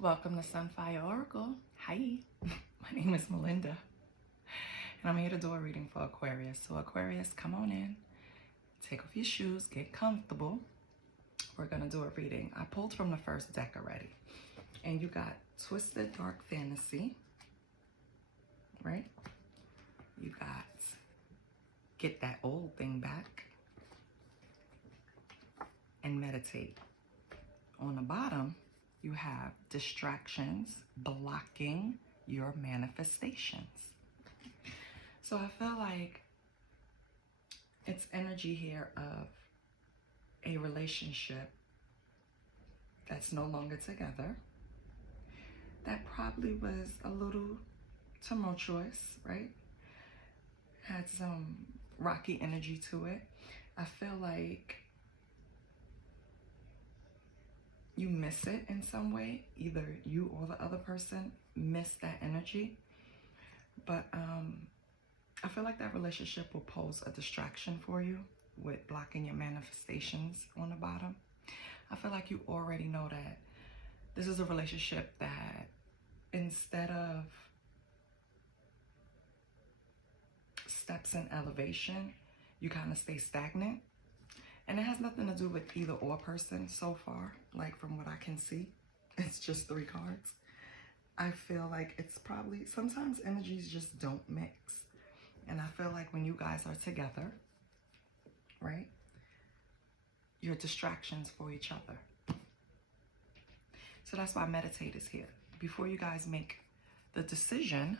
Welcome to Sunfire Oracle. Hi, my name is Melinda, and I'm here to do a reading for Aquarius. So Aquarius, come on in, take off your shoes, get comfortable. We're going to do a reading. I pulled from the first deck already, and you got Twisted Dark Fantasy, right? You got Get That Old Thing Back, and Meditate. On the bottom, you have distractions blocking your manifestations. So I feel like it's energy here of a relationship that's no longer together. That probably was a little tumultuous, right? Had some rocky energy to it. I feel like you miss it in some way. Either you or the other person miss that energy. But I feel like that relationship will pose a distraction for you with blocking your manifestations on the bottom. I feel like you already know that this is a relationship that instead of steps in elevation, you kind of stay stagnant. And it has nothing to do with either or person so far, like from what I can see. It's just 3 cards. I feel like it's probably, sometimes energies just don't mix. And I feel like when you guys are together, right, you're distractions for each other. So that's why Meditate is here. Before you guys make the decision,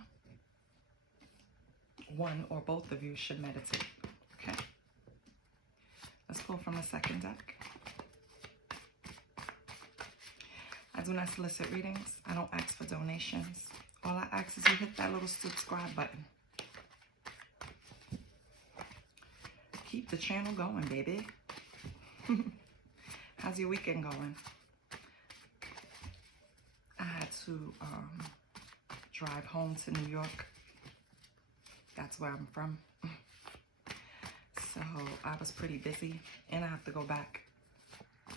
one or both of you should meditate, okay? Let's pull from the second deck. I do not solicit readings. I don't ask for donations. All I ask is you hit that little subscribe button. Keep the channel going, baby. How's your weekend going? I had to drive home to New York. That's where I'm from. So I was pretty busy, and I have to go back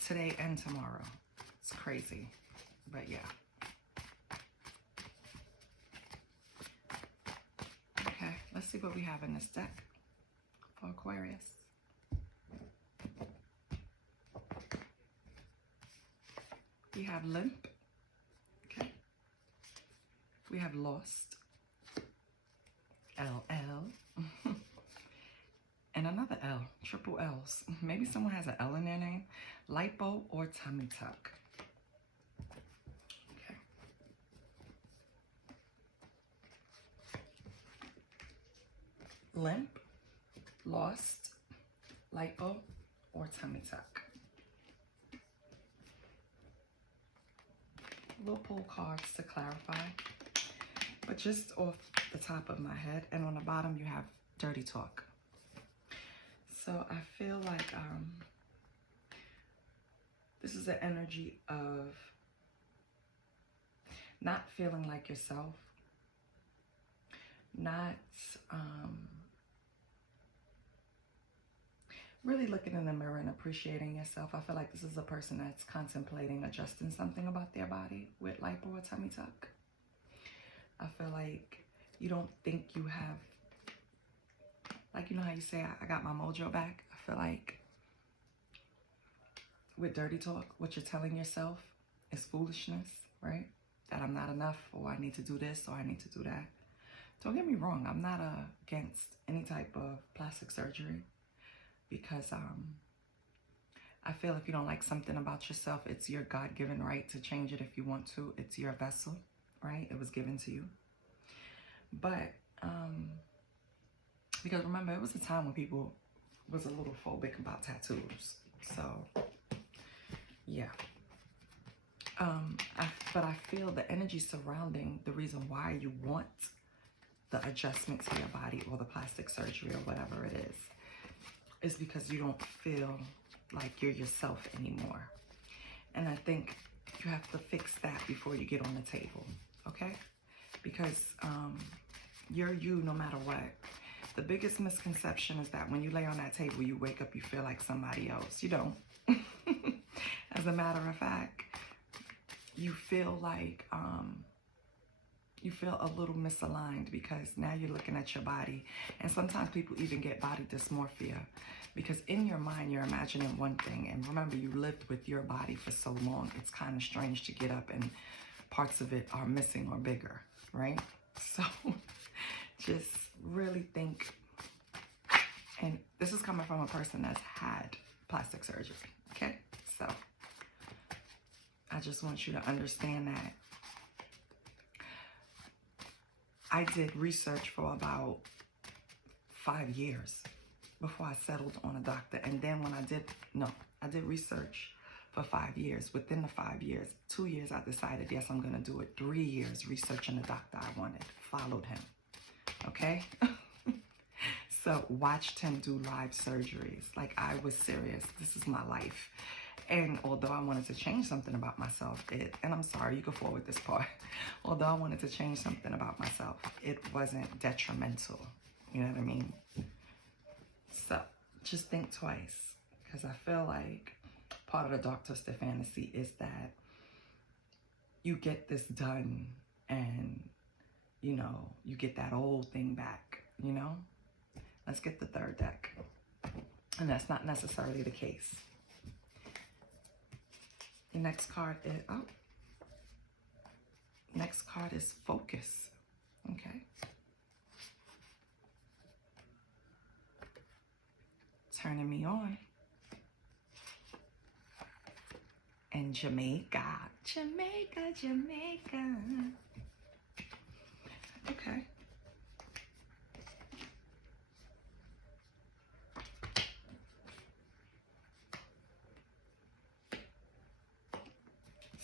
today and tomorrow. It's crazy, but yeah. Okay, let's see what we have in this deck for Aquarius. We have Limp, okay. We have Lost, LL. And another L, triple L's. Maybe someone has an L in their name. Lipo or tummy tuck. Okay. Limp, Lost, lipo, or tummy tuck. We'll pull cards to clarify. But just off the top of my head, and on the bottom you have dirty talk. So I feel like this is the energy of not feeling like yourself, not really looking in the mirror and appreciating yourself. I feel like this is a person that's contemplating adjusting something about their body with lipo or tummy tuck. I feel like you don't think you have, like, you know how you say, I got my mojo back? I feel like with dirty talk, what you're telling yourself is foolishness, right? That I'm not enough, or I need to do this, or I need to do that. Don't get me wrong. I'm not against any type of plastic surgery, because I feel if you don't like something about yourself, it's your God-given right to change it if you want to. It's your vessel, right? It was given to you. But because remember, it was a time when people was a little phobic about tattoos. So, yeah. But I feel the energy surrounding the reason why you want the adjustment to your body or the plastic surgery or whatever it is because you don't feel like you're yourself anymore. And I think you have to fix that before you get on the table, okay? Because you're you no matter what. The biggest misconception is that when you lay on that table, you wake up, you feel like somebody else. You don't. As a matter of fact, you feel like you feel a little misaligned because now you're looking at your body. And sometimes people even get body dysmorphia because in your mind, you're imagining one thing. And remember, you lived with your body for so long. It's kind of strange to get up and parts of it are missing or bigger, right? So just really think. And this is coming from a person that's had plastic surgery, okay? So I just want you to understand that. I did research for about 5 years before I settled on a doctor. And then when I did research for 5 years. Within the 5 years, 2 years, I decided, yes, I'm going to do it. 3 years researching the doctor I wanted. Followed him. Okay? So watched him do live surgeries. Like, I was serious. This is my life. And although I wanted to change something about myself, and I'm sorry, you can forward this part. Although I wanted to change something about myself, it wasn't detrimental. You know what I mean? So just think twice. Because I feel like part of the Dark Twisted Fantasy is that you get this done and, you know, you get that old thing back, you know? Let's get the third deck. And that's not necessarily the case. The next card is, next card is focus. Okay. Turning me on. And Jamaica. Jamaica, Jamaica. Okay.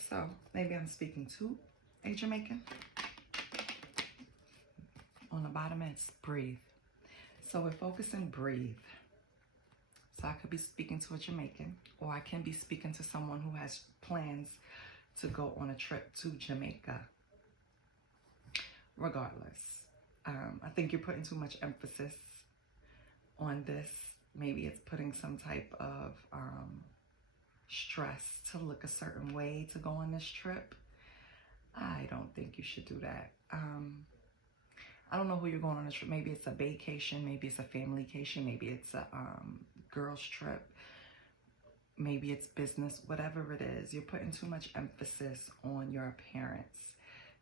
So maybe I'm speaking to a Jamaican. On the bottom, it's breathe. So we're focusing breathe. So I could be speaking to a Jamaican, or I can be speaking to someone who has plans to go on a trip to Jamaica. Regardless, I think you're putting too much emphasis on this. Maybe it's putting some type of stress to look a certain way to go on this trip. I don't think you should do that. I don't know who you're going on a trip. Maybe it's a vacation. Maybe it's a family-cation. Maybe it's a girls trip. Maybe it's business. Whatever it is, you're putting too much emphasis on your appearance.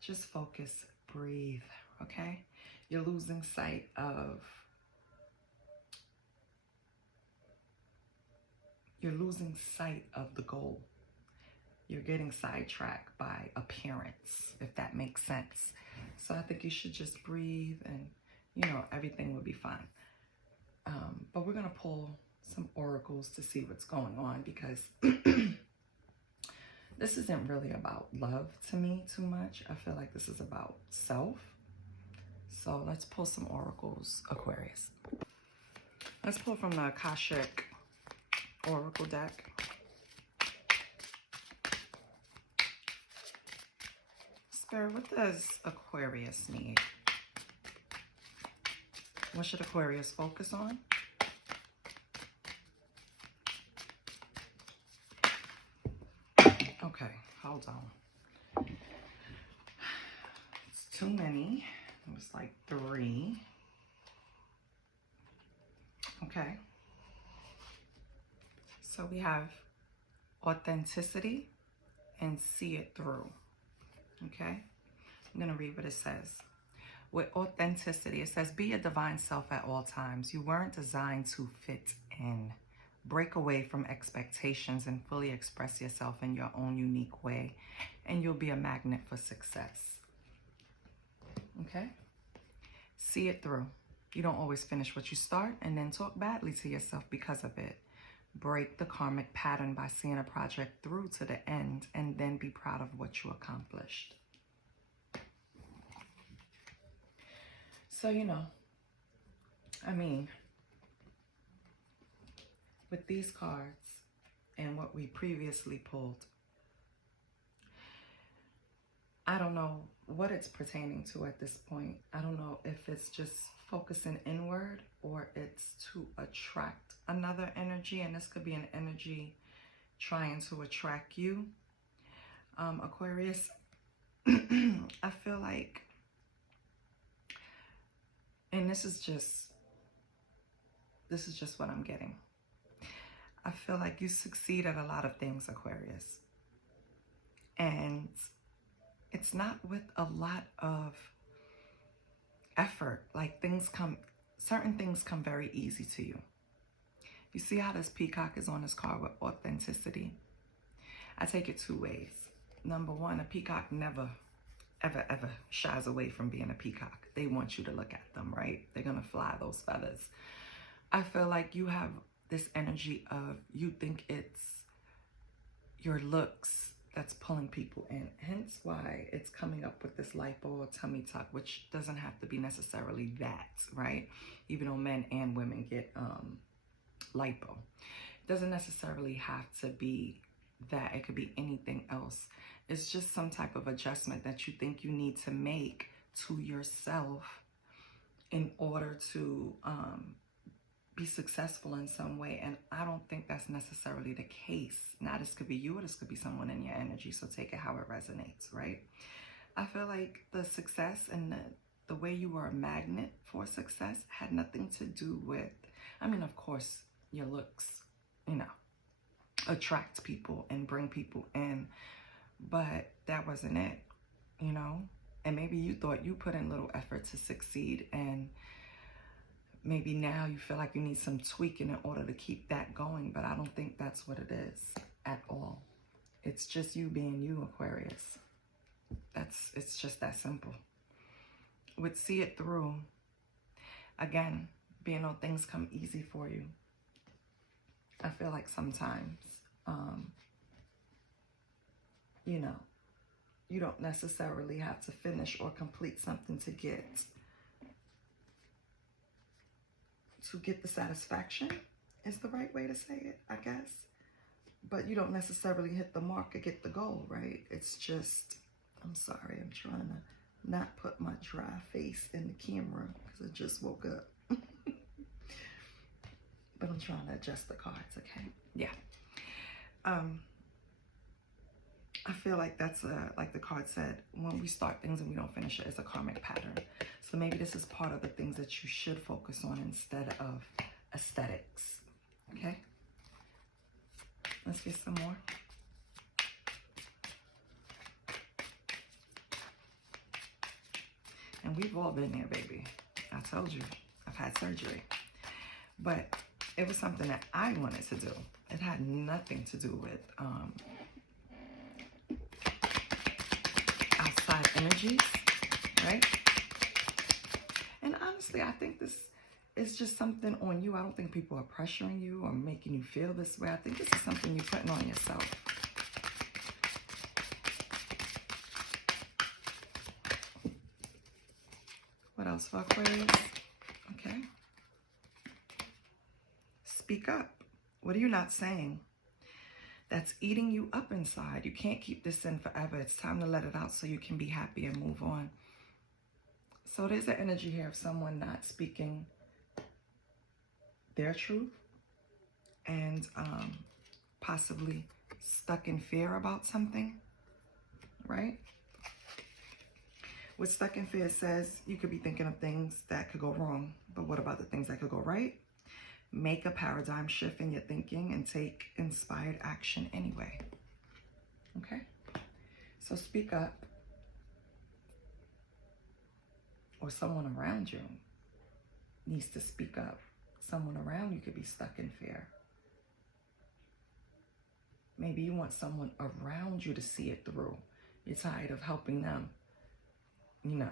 Just focus, breathe, okay? You're losing sight of the goal. You're getting sidetracked by appearance, if that makes sense. So I think you should just breathe and, you know, everything will be fine. But we're going to pull some oracles to see what's going on because this isn't really about love to me too much. I feel like this is about self. So let's pull some oracles, Aquarius. Let's pull from the Akashic Oracle deck. Spirit, what does Aquarius need? What should Aquarius focus on? Okay, hold on. It's too many. It was like 3. Okay. So we have authenticity and see it through. Okay. I'm going to read what it says. With authenticity, it says, be your divine self at all times. You weren't designed to fit in. Break away from expectations and fully express yourself in your own unique way, and you'll be a magnet for success. Okay? See it through. You don't always finish what you start and then talk badly to yourself because of it. Break the karmic pattern by seeing a project through to the end and then be proud of what you accomplished. So, you know, I mean, with these cards and what we previously pulled, I don't know what it's pertaining to at this point. I don't know if it's just focusing inward or it's to attract another energy, and this could be an energy trying to attract you. Aquarius, I feel like, and this is just what I'm getting. I feel like you succeed at a lot of things, Aquarius. And it's not with a lot of effort. Like certain things come very easy to you. You see how this peacock is on this card with authenticity? I take it two ways. Number one, a peacock never, ever, ever shies away from being a peacock. They want you to look at them, right? They're going to fly those feathers. I feel like you have this energy of, you think it's your looks that's pulling people in. Hence why it's coming up with this lipo or tummy tuck, which doesn't have to be necessarily that, right? Even though men and women get lipo. It doesn't necessarily have to be that. It could be anything else. It's just some type of adjustment that you think you need to make to yourself in order to be successful in some way. And I don't think that's necessarily the case. Now, this could be you or this could be someone in your energy, so take it how it resonates, right? I feel like the success and the way you were a magnet for success had nothing to do with, I mean, of course, your looks, you know, attract people and bring people in, but that wasn't it, you know? And maybe you thought you put in little effort to succeed, and maybe now you feel like you need some tweaking in order to keep that going, but I don't think that's what it is at all. It's just you being you, Aquarius. It's just that simple. Would see it through. Again, being on things come easy for you. I feel like sometimes, you know, you don't necessarily have to finish or complete something to get the satisfaction, is the right way to say it, I guess. But you don't necessarily hit the mark or get the goal, right? It's just, I'm sorry, I'm trying to not put my dry face in the camera because I just woke up. But I'm trying to adjust the cards, okay? Yeah. I feel like that's like the card said, when we start things and we don't finish it, it's a karmic pattern. So maybe this is part of the things that you should focus on instead of aesthetics. Okay? Let's get some more. And we've all been there, baby. I told you, I've had surgery. But it was something that I wanted to do. It had nothing to do with outside energies, right? And honestly, I think this is just something on you. I don't think people are pressuring you or making you feel this way. I think this is something you're putting on yourself. What else for Aquarius? Okay. Speak up. What are you not saying? That's eating you up inside. You can't keep this in forever. It's time to let it out so you can be happy and move on. So there's the energy here of someone not speaking their truth and possibly stuck in fear about something, right? What stuck in fear says, you could be thinking of things that could go wrong, but what about the things that could go right? Make a paradigm shift in your thinking and take inspired action anyway. Okay? So speak up. Or someone around you needs to speak up. Someone around you could be stuck in fear. Maybe you want someone around you to see it through. You're tired of helping them, you know,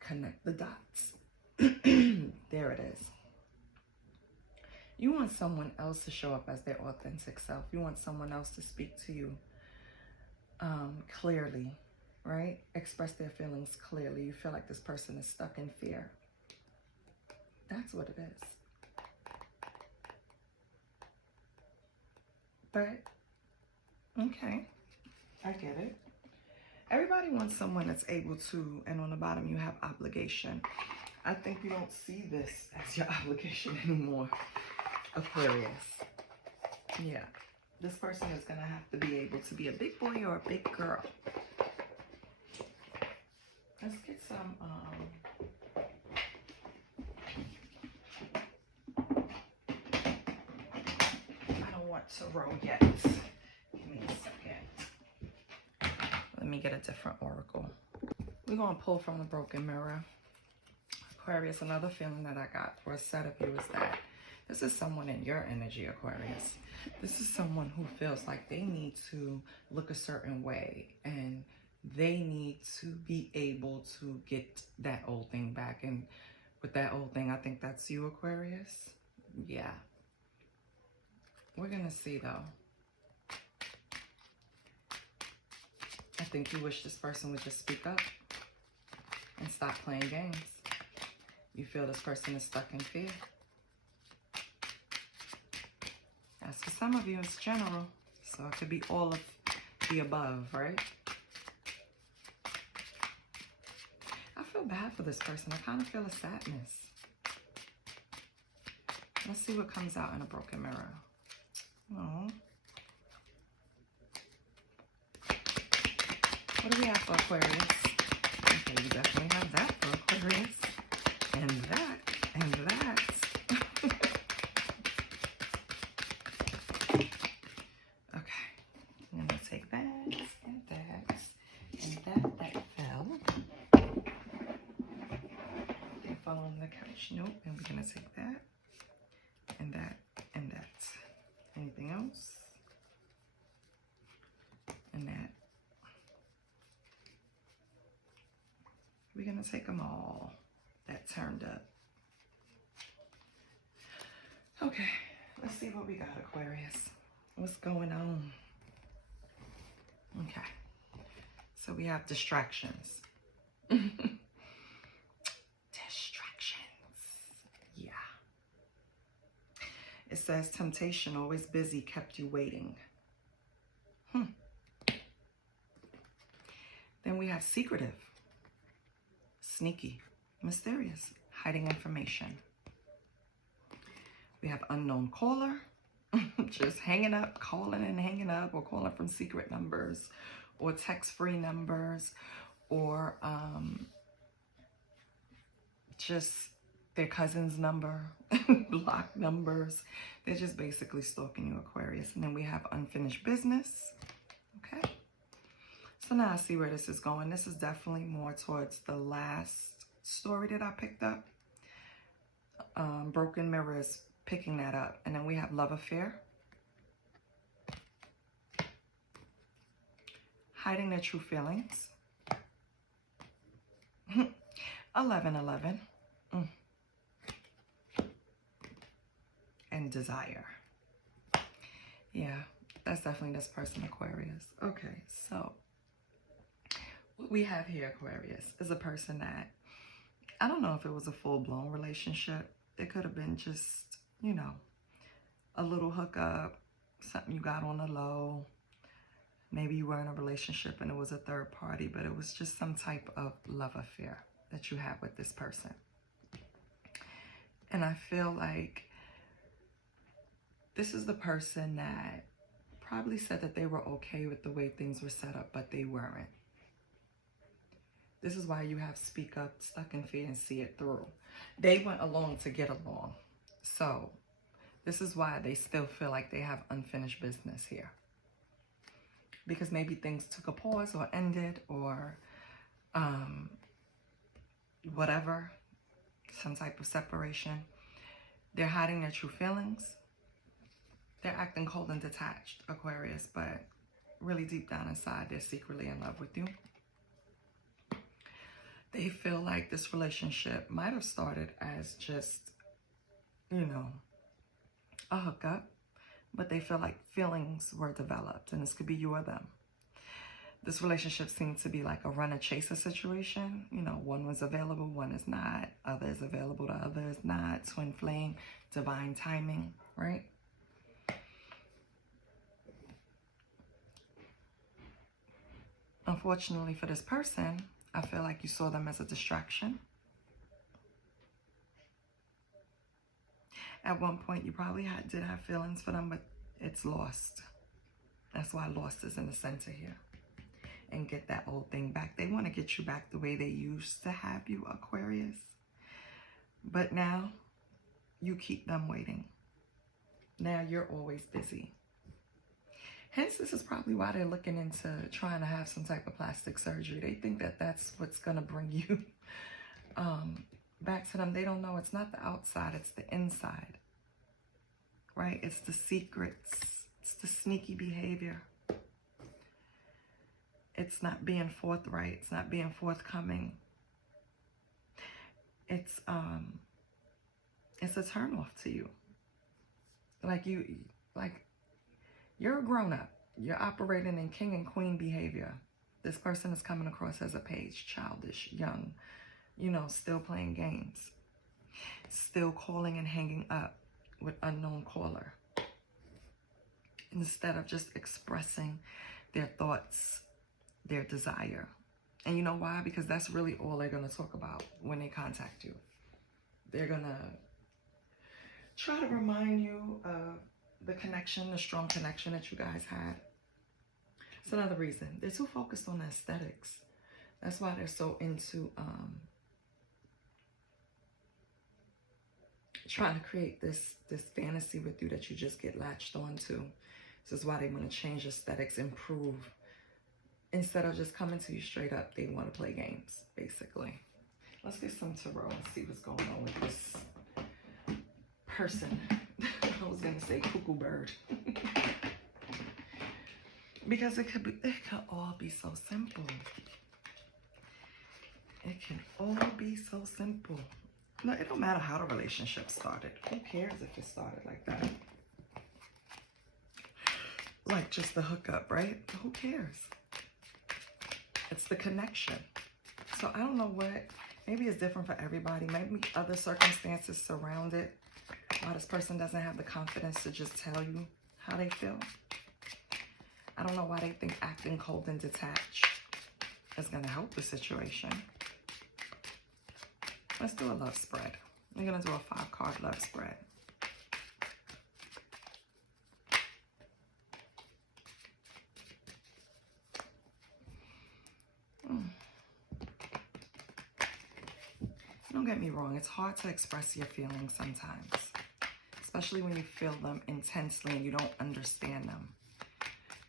connect the dots. There it is. You want someone else to show up as their authentic self. You want someone else to speak to you clearly, right? Express their feelings clearly. You feel like this person is stuck in fear. That's what it is. But, okay, I get it. Everybody wants someone that's able to, and on the bottom you have obligation. I think you don't see this as your obligation anymore, Aquarius. Yeah. This person is going to have to be able to be a big boy or a big girl. Let's get some, I don't want to roll yet. Give me a second. Let me get a different oracle. We're going to pull from the broken mirror. Aquarius, another feeling that I got for a set of you is that this is someone in your energy, Aquarius. This is someone who feels like they need to look a certain way and they need to be able to get that old thing back. And with that old thing, I think that's you, Aquarius. Yeah. We're going to see, though. I think you wish this person would just speak up and stop playing games. You feel this person is stuck in fear. As for some of you, it's general. So it could be all of the above, right? I feel bad for this person. I kind of feel a sadness. Let's see what comes out in a broken mirror. Oh. What do we have for Aquarius? Okay, we definitely have that for Aquarius. And that, and that. Okay, I'm gonna take that, and that, and that fell. They fall on the couch. Nope, and we're gonna take that, and that, and that. Anything else? And that. We're gonna take them all. That turned up. Okay, let's see what we got, Aquarius. What's going on? Okay, so we have distractions. Distractions. Yeah. It says temptation, always busy, kept you waiting. Then we have secretive, sneaky, mysterious, hiding information. We have unknown caller, just hanging up, calling and hanging up, or calling from secret numbers, or text-free numbers, or just their cousin's number, blocked numbers. They're just basically stalking you, Aquarius. And then we have unfinished business. Okay. So now I see where this is going. This is definitely more towards the last story that I picked up. Broken mirrors picking that up. And then we have love affair, hiding their true feelings, 1111, and desire. Yeah, that's definitely this person, Aquarius. Okay, so what we have here, Aquarius, is a person that, I don't know if it was a full-blown relationship. It could have been just, you know, a little hookup, something you got on the low. Maybe you were in a relationship and it was a third party, but it was just some type of love affair that you had with this person. And I feel like this is the person that probably said that they were okay with the way things were set up, but they weren't. This is why you have speak up, stuck in fear, and see it through. They went along to get along. So this is why they still feel like they have unfinished business here. Because maybe things took a pause or ended or whatever, some type of separation. They're hiding their true feelings. They're acting cold and detached, Aquarius, but really deep down inside, they're secretly in love with you. They feel like this relationship might have started as just, you know, a hookup, but they feel like feelings were developed, and this could be you or them. This relationship seemed to be like a runner-chaser situation. You know, one was available, one is not. Other is available, the other is not. Twin flame, divine timing, right? Unfortunately for this person, I feel like you saw them as a distraction. At one point, you probably did have feelings for them, but it's lost. That's why lost is in the center here. And get that old thing back. They want to get you back the way they used to have you, Aquarius. But now, you keep them waiting. Now you're always busy. Hence, this is probably why they're looking into trying to have some type of plastic surgery. They think that that's what's going to bring you back to them. They don't know it's not the outside, it's the inside. Right? It's the secrets. It's the sneaky behavior. It's not being forthright. It's not being forthcoming. It's a turnoff to you. You're a grown-up. You're operating in king and queen behavior. This person is coming across as a page, childish, young, still playing games, still calling and hanging up with unknown caller, instead of just expressing their thoughts, their desire. And you know why? Because that's really all they're going to talk about when they contact you. They're going to try to remind you of the connection, the strong connection that you guys had. It's another reason. They're too focused on the aesthetics. That's why they're so into trying to create this fantasy with you that you just get latched onto. This is why they want to change aesthetics, improve. Instead of just coming to you straight up, they want to play games, basically. Let's get some tarot and see what's going on with this person. I was going to say cuckoo bird. Because it could all be so simple. It can all be so simple. No, it don't matter how the relationship started. Who cares if it started like that? Like just the hookup, right? Who cares? It's the connection. So I don't know what, maybe it's different for everybody. Maybe other circumstances surround it. Why this person doesn't have the confidence to just tell you how they feel. I don't know why they think acting cold and detached is going to help the situation. Let's do a love spread. We're going to do a 5-card love spread. Don't get me wrong, it's hard to express your feelings sometimes, especially when you feel them intensely and you don't understand them.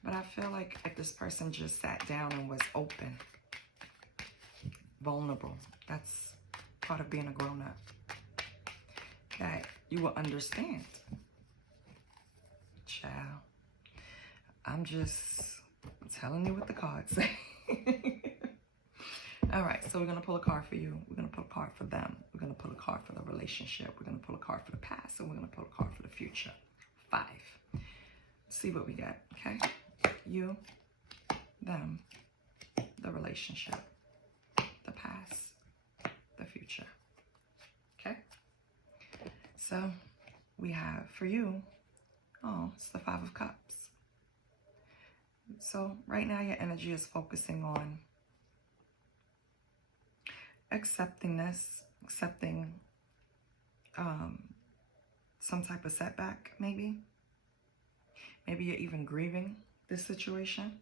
But I feel like if this person just sat down and was open, vulnerable, that's part of being a grown-up, that you will understand. Child, I'm just telling you what the cards say. All right, so we're going to pull a card for you. We're going to pull a card for them. We're going to pull a card for the relationship. We're going to pull a card for the past. And we're going to pull a card for the future. 5. Let's see what we get, okay? You, them, the relationship, the past, the future, okay? So we have for you, it's the 5 of Cups. So right now your energy is focusing on accepting this, accepting some type of setback, maybe. Maybe you're even grieving this situation.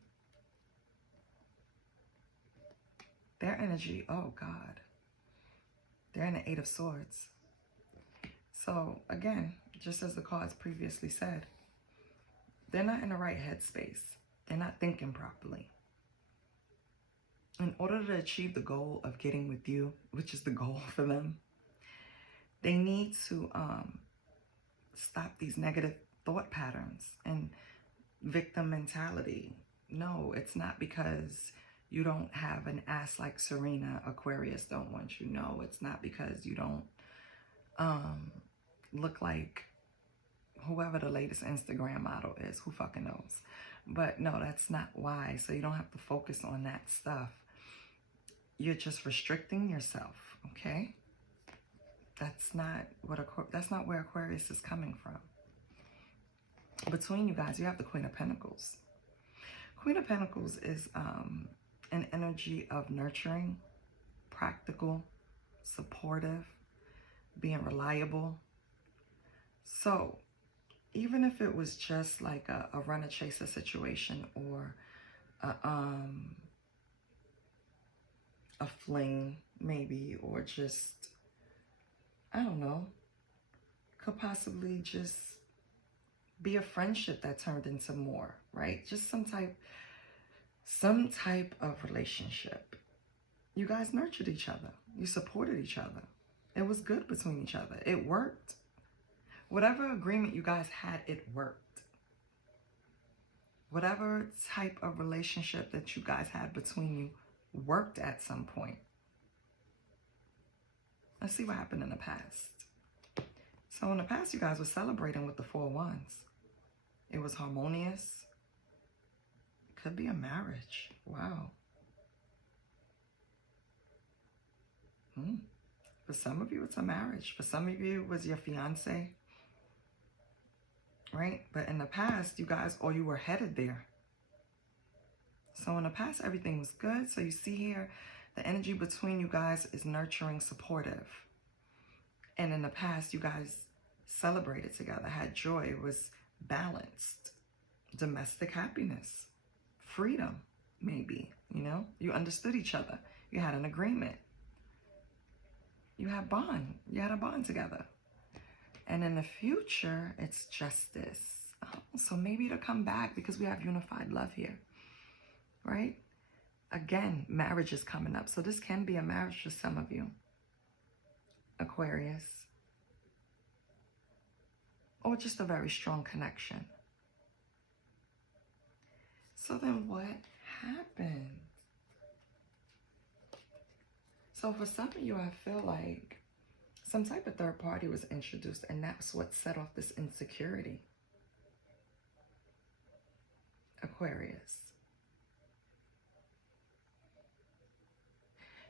Their energy, oh God. They're in the 8 of Swords. So again, just as the cards previously said, they're not in the right headspace. They're not thinking properly. In order to achieve the goal of getting with you, which is the goal for them, they need to stop these negative thought patterns and victim mentality. No, it's not because you don't have an ass like Serena, Aquarius don't want you. No, it's not because you don't look like whoever the latest Instagram model is. Who fucking knows? But no, that's not why. So you don't have to focus on that stuff. You're just restricting yourself, okay? That's not where Aquarius is coming from. Between you guys, you have the Queen of Pentacles. Queen of Pentacles is an energy of nurturing, practical, supportive, being reliable. So even if it was just like a runner-chaser situation, or a fling maybe, or just, I don't know, could possibly just be a friendship that turned into more, right? Just some type of relationship. You guys nurtured each other. You supported each other. It was good between each other. It worked. Whatever agreement you guys had, it worked. Whatever type of relationship that you guys had between you worked at some point. Let's see what happened in the past. So in the past, you guys were celebrating with the 4 wands. It was harmonious. It could be a marriage. Wow. For some of you, it's a marriage. For some of you, it was your fiance. Right? But in the past, you guys, or you were headed there. So in the past, everything was good. So you see here, the energy between you guys is nurturing, supportive. And in the past, you guys celebrated together, had joy. It was balanced. Domestic happiness. Freedom, maybe. You know? You understood each other. You had an agreement. You had bond. You had a bond together. And in the future, it's justice. Oh, so maybe it'll come back because we have unified love here, right? Again, marriage is coming up. So this can be a marriage for some of you, Aquarius. Or just a very strong connection. So then what happened? So for some of you, I feel like some type of third party was introduced, and that's what set off this insecurity. Aquarius.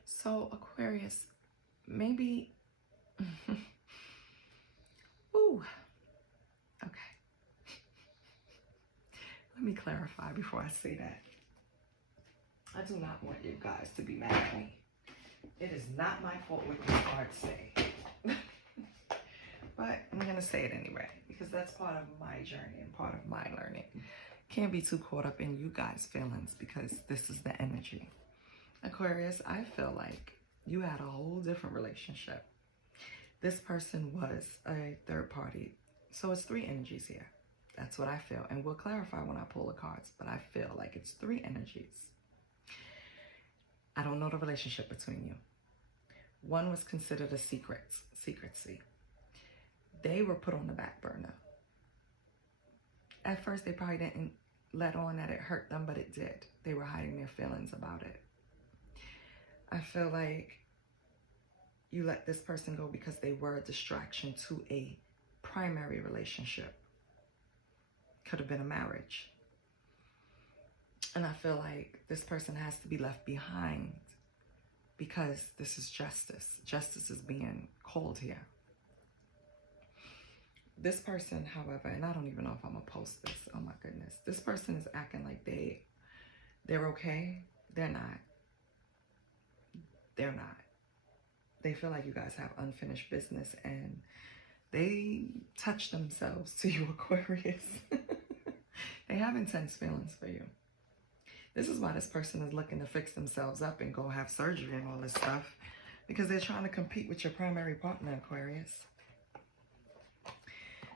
So Aquarius, maybe, ooh, okay. Let me clarify before I say that. I do not want you guys to be mad at me. It is not my fault what these cards say. But I'm going to say it anyway, because that's part of my journey and part of my learning. Can't be too caught up in you guys' feelings, because this is the energy. Aquarius, I feel like you had a whole different relationship. This person was a third party. So it's 3 energies here. That's what I feel. And we'll clarify when I pull the cards, but I feel like it's 3 energies. I don't know the relationship between you. One was considered a secrecy. They were put on the back burner. At first, they probably didn't let on that it hurt them, but it did. They were hiding their feelings about it. I feel like you let this person go because they were a distraction to a primary relationship. Could have been a marriage. And I feel like this person has to be left behind because this is justice. Justice is being called here. This person, however, and I don't even know if I'm going to post this. Oh my goodness. This person is acting like they're okay. They're not. They're not. They feel like you guys have unfinished business, and they touch themselves to you, Aquarius. They have intense feelings for you. This is why this person is looking to fix themselves up and go have surgery and all this stuff, because they're trying to compete with your primary partner, Aquarius.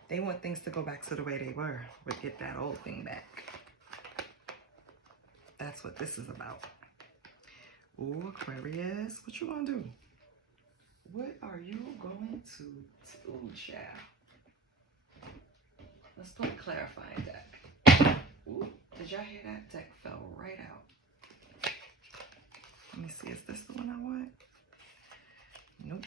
They want things to go back to the way they were, but get that old thing back. That's what this is about. Ooh, Aquarius, what you gonna do? What are you going to do, child? Let's put a clarifying deck. Ooh, did y'all hear that? Deck fell right out. Let me see, is this the one I want? Nope.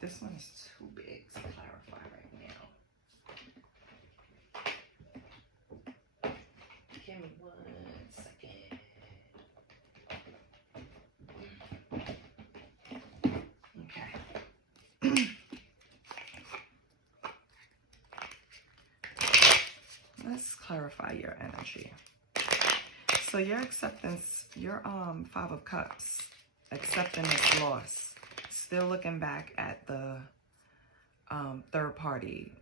This one is too big to clarify right now. Give me 1 second. Okay. Let's clarify your energy. So your acceptance, your 5 of Cups accepting this loss. Still looking back at the third party.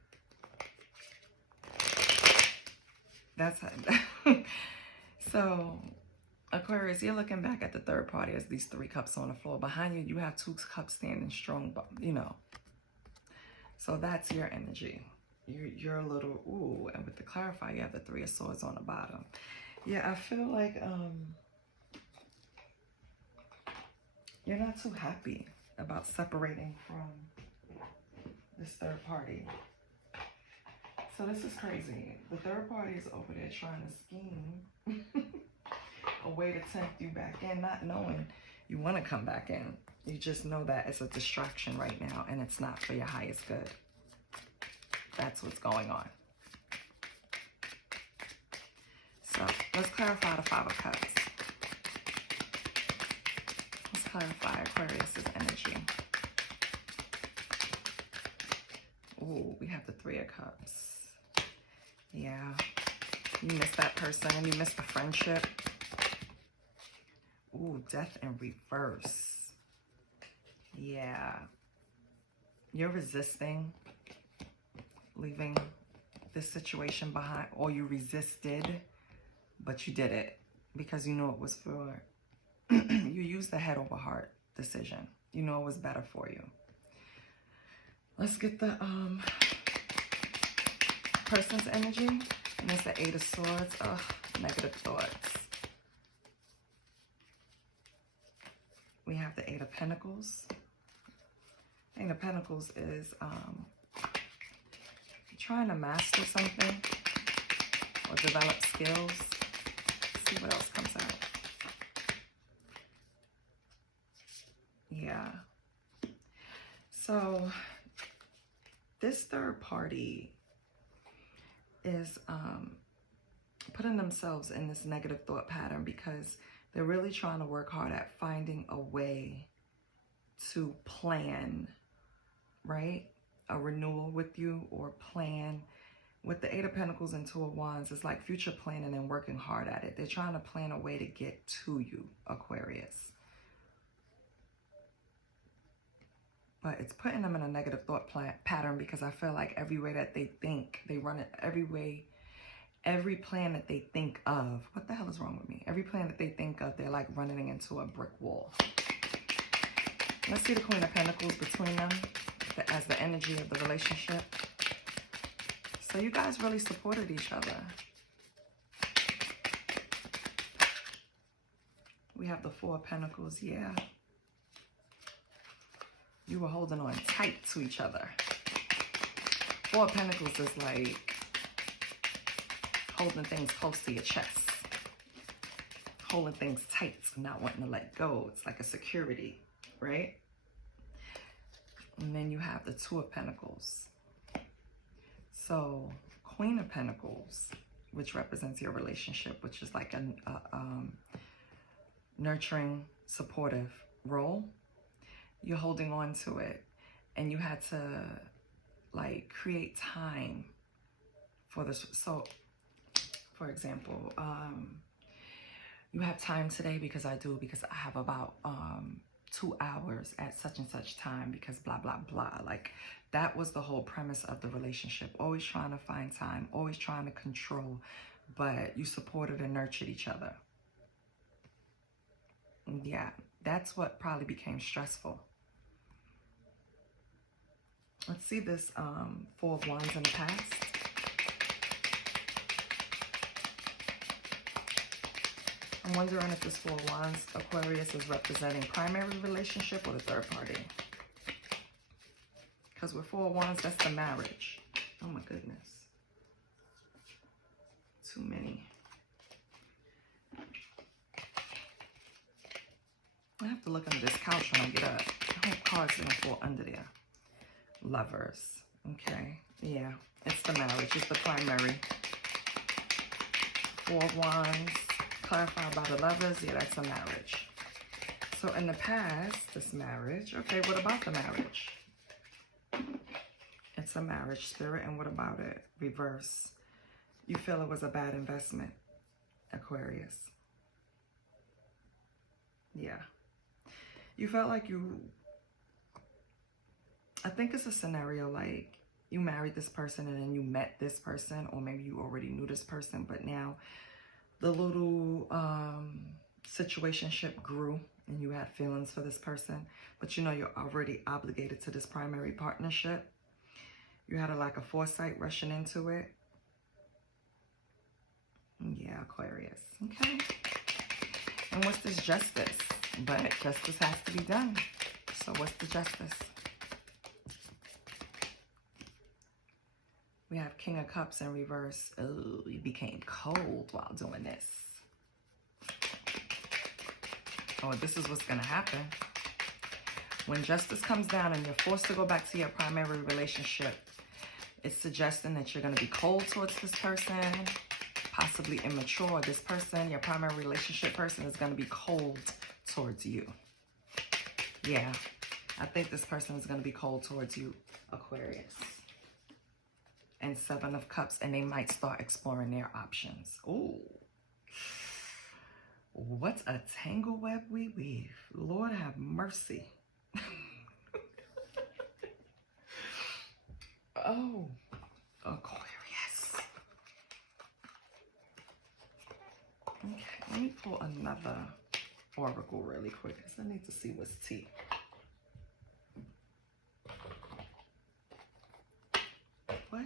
That's how, so Aquarius, you're looking back at the third party as these 3 cups on the floor. Behind you, you have 2 cups standing strong, you know. So that's your energy. You're a little, ooh, and with the clarify, you have the 3 of swords on the bottom. Yeah, I feel like you're not too happy about separating from this third party. So this is crazy. The third party is over there trying to scheme a way to tempt you back in, not knowing you want to come back in. You just know that it's a distraction right now and it's not for your highest good. That's what's going on. So let's clarify the 5 of Cups. Let's clarify Aquarius's energy. Ooh, we have the 3 of Cups. Yeah, you miss that person, you miss the friendship. Ooh, Death in reverse. Yeah, you're resisting leaving this situation behind, or you resisted, but you did it because you knew it was for, you used the head over heart decision. You know it was better for you. Let's get the person's energy. And it's the 8 of Swords. Ugh, negative thoughts. We have the 8 of Pentacles. 8 of Pentacles is trying to master something or develop skills. Let's see what else comes out. Yeah. So this third party is putting themselves in this negative thought pattern because they're really trying to work hard at finding a way to plan, right? A renewal with you, or plan. With the 8 of Pentacles and 2 of Wands, it's like future planning and working hard at it. They're trying to plan a way to get to you, Aquarius. But it's putting them in a negative thought pattern because I feel like every way that they think, they run it every way. Every plan that they think of, what the hell is wrong with me? Every plan that they think of, they're like running into a brick wall. Let's see the Queen of Pentacles between them as the energy of the relationship. So you guys really supported each other. We have the 4 of Pentacles, yeah. You were holding on tight to each other. 4 of Pentacles is like holding things close to your chest. Holding things tight, not wanting to let go. It's like a security, right? And then you have the 2 of Pentacles. So Queen of Pentacles, which represents your relationship, which is like a nurturing, supportive role. You're holding on to it, and you had to like create time for this. So for example, you have time today because I have about 2 hours at such and such time because blah, blah, blah. Like that was the whole premise of the relationship. Always trying to find time, always trying to control, but you supported and nurtured each other. Yeah, that's what probably became stressful. Let's see this 4 of Wands in the past. I'm wondering if this 4 of Wands, Aquarius, is representing primary relationship or the third party. Because with 4 of Wands, that's the marriage. Oh my goodness. Too many. I have to look under this couch when I get up. I hope cards didn't fall under there. Lovers. Okay. Yeah. It's the marriage. It's the primary. 4 of Wands. Clarified by the Lovers. Yeah, that's a marriage. So in the past, this marriage. Okay, what about the marriage? It's a marriage, Spirit. And what about it? Reverse. You feel it was a bad investment, Aquarius. Yeah. You felt like I think it's a scenario like you married this person and then you met this person, or maybe you already knew this person, but now the little situationship grew and you had feelings for this person, but you know you're already obligated to this primary partnership. You had like a foresight rushing into it. Yeah, Aquarius. Okay. And what's this justice? But justice has to be done. So what's the justice? We have King of Cups in reverse. Oh, you became cold while doing this. Oh, this is what's going to happen. When justice comes down and you're forced to go back to your primary relationship, it's suggesting that you're going to be cold towards this person, possibly immature. This person, your primary relationship person, is going to be cold towards you. Yeah, I think this person is going to be cold towards you, Aquarius. And Seven of Cups, and they might start exploring their options. Ooh. What a tangle web we weave. Lord have mercy. Oh, Aquarius. Okay, let me pull another oracle really quick because I need to see what's tea. What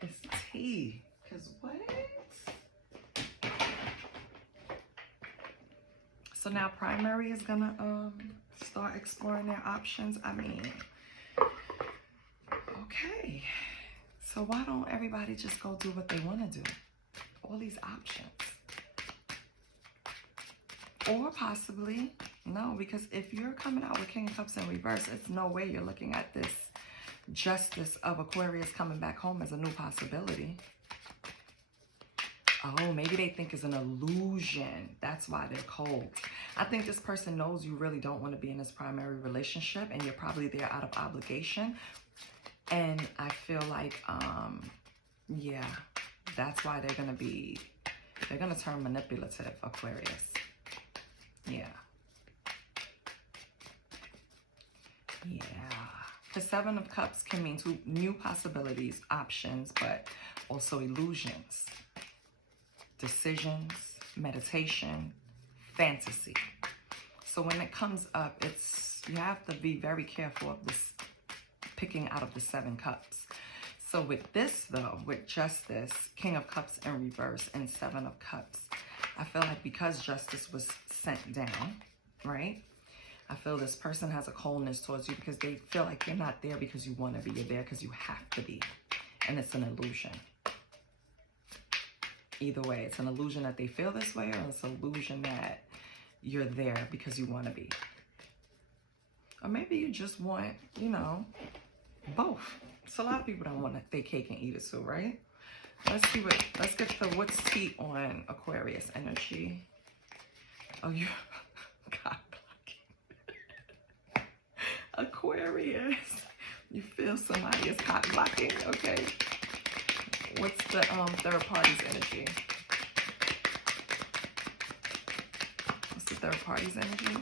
is tea? Because what? So now primary is gonna start exploring their options. I mean, okay. So why don't everybody just go do what they want to do? All these options. Or possibly, no, because if you're coming out with King of Cups in reverse, it's no way you're looking at this justice of Aquarius coming back home as a new possibility. Oh, maybe they think it's an illusion. That's why they're cold. I think this person knows you really don't want to be in this primary relationship and you're probably there out of obligation. And I feel like, yeah, that's why they're going to turn manipulative, Aquarius. Yeah. Yeah. The Seven of Cups can mean two new possibilities, options, but also illusions. Decisions, meditation, fantasy. So when it comes up, you have to be very careful of this picking out of the Seven Cups. So with this though, with justice, King of Cups in reverse and Seven of Cups, I feel like because justice was sent down, right? I feel this person has a coldness towards you because they feel like you're not there because you want to be. You're there because you have to be. And it's an illusion. Either way, it's an illusion that they feel this way, or it's an illusion that you're there because you want to be. Or maybe you just want, you know, both. So a lot of people don't want their cake and eat it too, right? Let's get to what's tea on Aquarius energy. Oh, you, God blocking. Aquarius, you feel somebody is hot blocking, okay. What's the third party's energy? What's the third party's energy?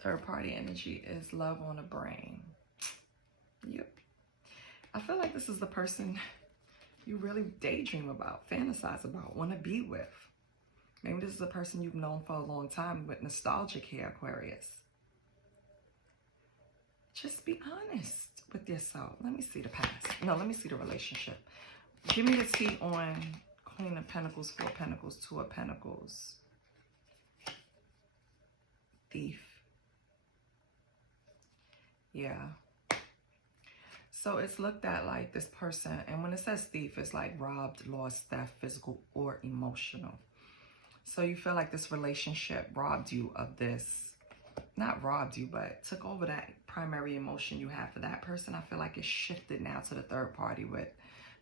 Third party energy is love on the brain. Yep. I feel like this is the person you really daydream about, fantasize about, want to be with. Maybe this is a person you've known for a long time with nostalgic here, Aquarius. Just be honest with yourself. Let me see the past. No, let me see the relationship. Give me the tea on Queen of Pentacles, Four of Pentacles, Two of Pentacles. Thief. Yeah. So it's looked at like this person, and when it says thief, it's like robbed, lost, theft, physical or emotional. So you feel like this relationship robbed you of this, not robbed you, but took over that primary emotion you have for that person. I feel like it's shifted now to the third party with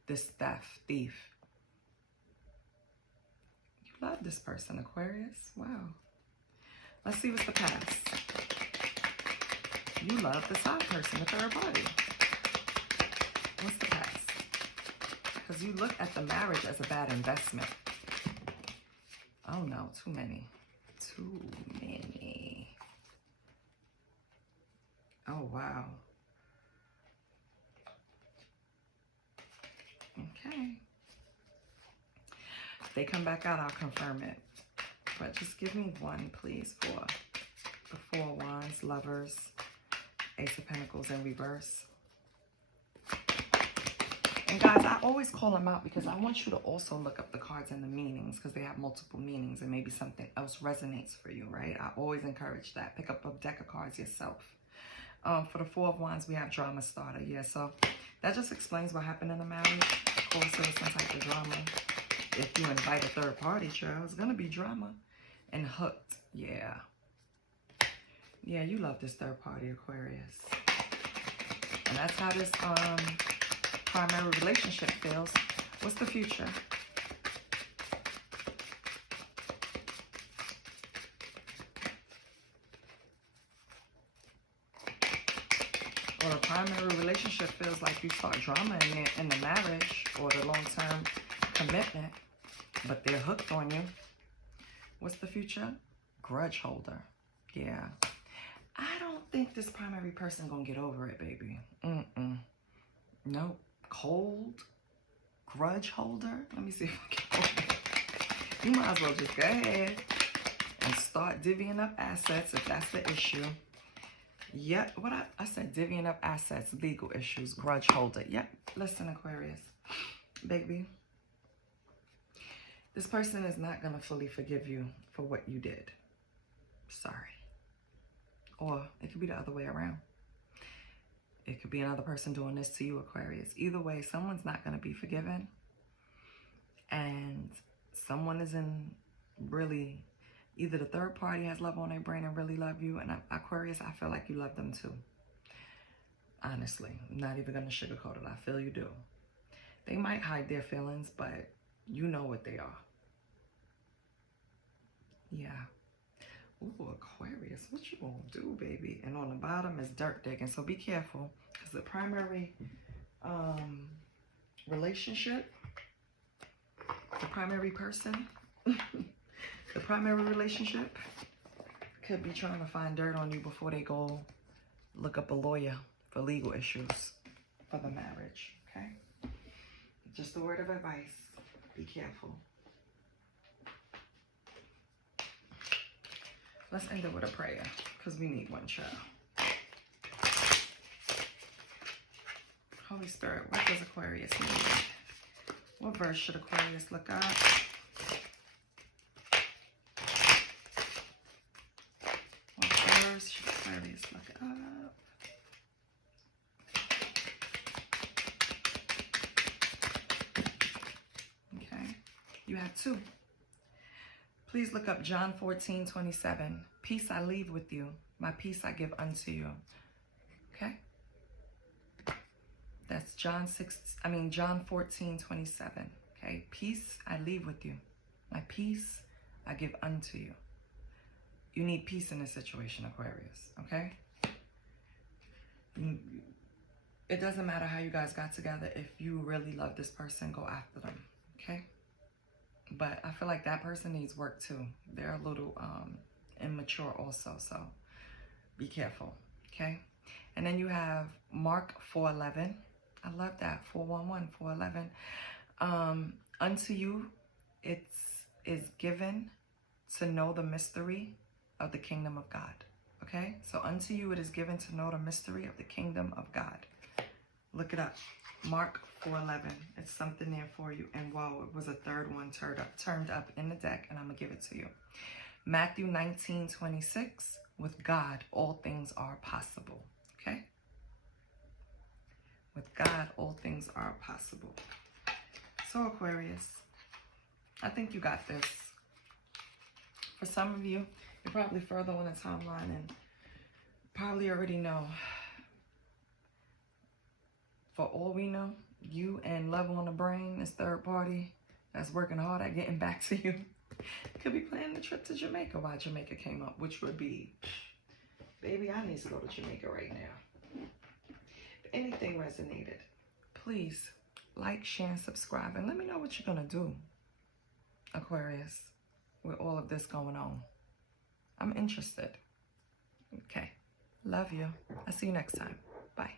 this theft, thief. You love this person, Aquarius. Wow. Let's see what's the past. You love the side person, the third party. What's the past? Because you look at the marriage as a bad investment. Oh no, too many. too many. Oh, wow. Okay. If they come back out, I'll confirm it. But just give me one, please, for the Four of Wands, Lovers, Ace of Pentacles in reverse. And guys, I always call them out because I want you to also look up the cards and the meanings, because they have multiple meanings and maybe something else resonates for you, right? I always encourage that. Pick up a deck of cards yourself. For the Four of Wands, we have drama starter. Yeah, so that just explains what happened in the marriage. Of course, there was some type of drama. If you invite a third party, child, it's going to be drama. And hooked. Yeah. Yeah, you love this third party, Aquarius. And that's how this primary relationship feels. What's the future? Well, the primary relationship feels like you start drama in the marriage or the long-term commitment, but they're hooked on you. What's the future? Grudge holder. Yeah. I don't think this primary person gonna get over it, baby. Nope. Cold. Grudge holder. Let me see if I can open it. You might as well just go ahead and start divvying up assets if that's the issue. Yep. What I said, divvying up assets, legal issues, grudge holder. Yep. Listen, Aquarius. Baby. This person is not going to fully forgive you for what you did. Sorry. Or it could be the other way around. It could be another person doing this to you, Aquarius. Either way, someone's not going to be forgiven. And someone is in really, either the third party has love on their brain and really love you. And Aquarius, I feel like you love them too. Honestly, I'm not even going to sugarcoat it. I feel you do. They might hide their feelings, but you know what they are. Yeah. Ooh, Aquarius, what you gonna do, baby? And on the bottom is dirt digging, so be careful. Because the primary relationship, the primary person, the primary relationship could be trying to find dirt on you before they go look up a lawyer for legal issues for the marriage, okay? Just a word of advice. Be careful. Let's end it with a prayer, because we need one, child. Holy Spirit, what does Aquarius need? What verse should Aquarius look up? What verse should Aquarius look up? Okay, you have two. Please look up John 14:27. Peace I leave with you. My peace I give unto you. Okay? That's John 14:27. Okay? Peace I leave with you. My peace I give unto you. You need peace in this situation, Aquarius. Okay? It doesn't matter how you guys got together. If you really love this person, go after them. Okay? But I feel like that person needs work too. They're a little immature also, so be careful, okay? And then you have Mark 4:11. I love that, 4:11, 4:11. Unto you it is given to know the mystery of the kingdom of God, okay? So unto you it is given to know the mystery of the kingdom of God. Look it up. Mark 4:11. It's something there for you. And wow, it was a third one turned up in the deck, and I'm going to give it to you. Matthew 19:26. With God, all things are possible. Okay? With God, all things are possible. So, Aquarius, I think you got this. For some of you, you're probably further on the timeline and probably already know. For all we know, you and love on the brain, this third party that's working hard at getting back to you, could be planning the trip to Jamaica while Jamaica came up, which would be, baby, I need to go to Jamaica right now. If anything resonated, please like, share, and subscribe, and let me know what you're going to do, Aquarius, with all of this going on. I'm interested. Okay. Love you. I'll see you next time. Bye.